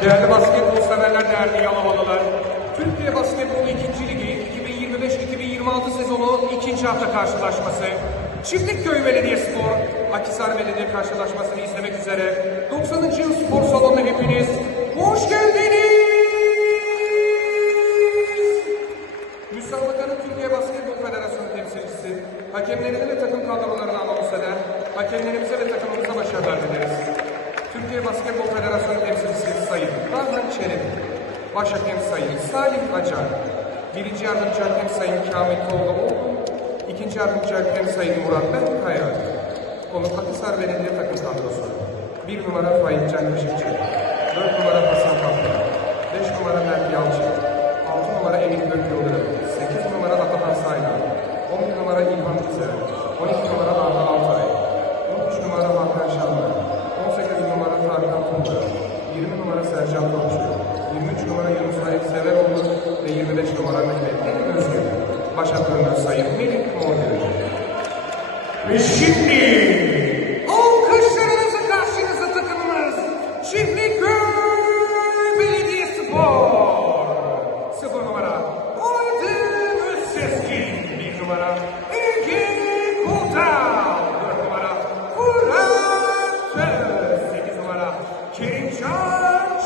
Değerli basketbol severler, değerli Yalavalılar. Türkiye Basketbol 2. Ligi 2025-2026 sezonu ikinci hafta karşılaşması. Çiftlikköy Belediyespor, Akisar Belediye karşılaşmasını izlemek üzere 90. yıl spor salonuna hepiniz hoş geldiniz. Müsabakanın Türkiye Basketbol Federasyonu temsilcisi, hakemlerine ve takım kadrolarına anons eden, hakemlerimize ve dileriz. Türkiye Basketbol Federasyonu temsilcisi Sayın Rahman Çelebi, Başhakem Sayın Salim Acar, Birinci Yardımcı Hakem Sayın Kamil Tolgaoğlu, İkinci Yardımcı Hakem Sayın Murat Ben Kaya, Konuk Akhisar Belediye takım kadrosu. Bir numara Faik Can Kaşıkçı, dört numara 20 numara Sercan Topçu, 23 numara Yunus Ayıp Severoğlu ve 25 numara Mehmet Özgür. Başa Kırmız Sayın Melik Mordevi. Ve şimdi alkışlarınızı karşınıza takımımız Çiftliköy Belediye Spor. 0 numara Aydın Özseskin, 1 numara Ege Kultan. Kerim Şah